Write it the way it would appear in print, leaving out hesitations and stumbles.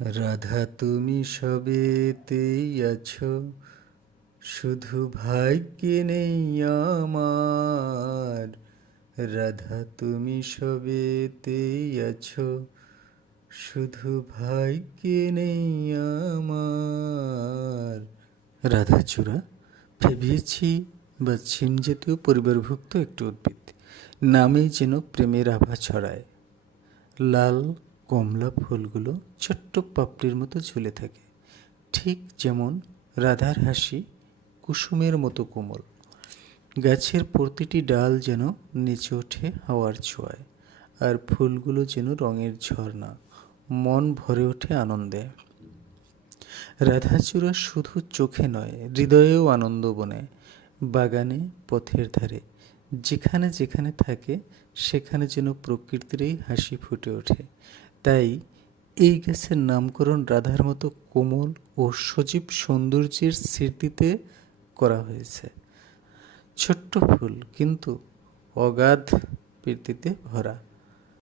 রাধা তুমি সবেতেই আছো, শুধু ভাগ্যে নেই আমার। রাধা তুমি সবেতেই আছো, শুধু ভাগ্যে নেই আমার। রাধাচূড়া ফেভিয়েছি বা ছিম জাতীয় পরিবারভুক্ত একটি উদ্ভিদ। নামেই যেন প্রেমের আভা ছড়ায়। লাল কমলা ফুলগুলো ছোট্ট পাপড়ির মতো ঝুলে থাকে, ঠিক যেমন রাধার হাসি কুসুমের মতো কোমল। গাছের প্রতিটি ডাল যেন নেচে ওঠে হাওয়ার ছোঁয়ায়, আর ফুলগুলো যেন রঙের ঝর্ণা, মন ভরে ওঠে আনন্দে। রাধাচূড়া শুধু চোখে নয়, হৃদয়েও আনন্দ বনে। বাগানে, পথের ধারে, যেখানে যেখানে থাকে সেখানে যেন প্রকৃতিরই হাসি ফুটে ওঠে। তাই এই গাছের নামকরণ রাধার মতো কোমল ও সজীব সৌন্দর্যের স্মৃতিতে করা হয়েছে। ছোট্ট ফুল কিন্তু অগাধ প্রীতিতে ভরা।